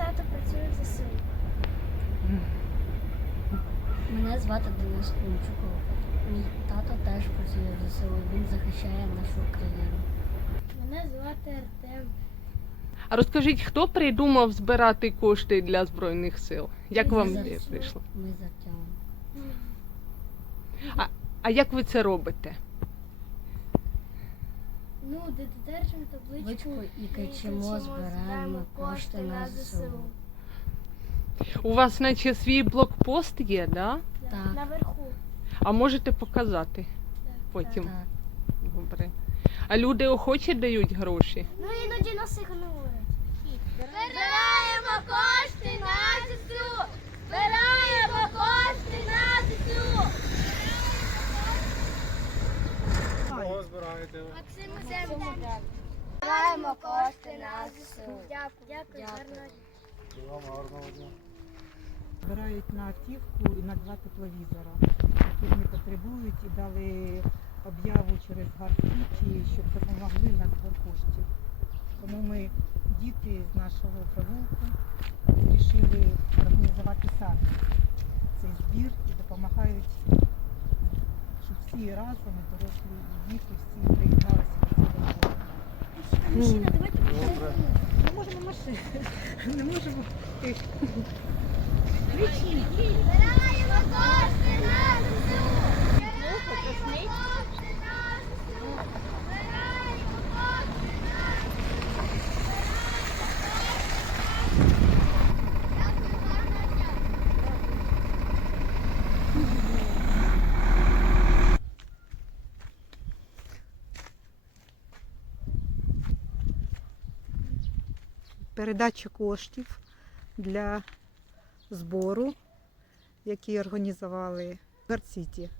тато працює за ЗСУ. Мене звати Денис Кунчуков. Мій тато теж працює за ЗСУ. Він захищає нашу країну. Мене звати Артем. А розкажіть, хто придумав збирати кошти для Збройних сил? Як ми вам за... прийшло? Ми за А, А як ви це робите? Ну, де держимо табличку і качемо, збираємо кошти на ЗСУ. У вас наче свій блокпост є, да? Так. Наверху. А можете показати потім? Так. Добре. А люди охоче дають гроші? Ну іноді нас ігнорують. Збираємо кошти на ЗСУ! Збираємо кошти на ЗСУ! Кого збираєте? Максим Збираємо кошти на ЗСУ. Дякую. Дякую. Вам гарного дня. збирають на автівку і на два тепловізора, які вони потребують, і дали об'яву через Гарсіті, щоб допомогли на збор коштів. Тому ми, діти з нашого провулку, вирішили організувати самі цей збір і допомагають, щоб всі разом, і дорослі і діти, всі приєдналися до цього збору. Мужчина, давайте Добре. Не можемо машину. не можемо. Збираємо кошти на ЗСУ! Збираємо кошти на ЗСУ! Збираємо кошти на Дякую, гарного дня! Передача коштів для збору, які організували в Гарсіті.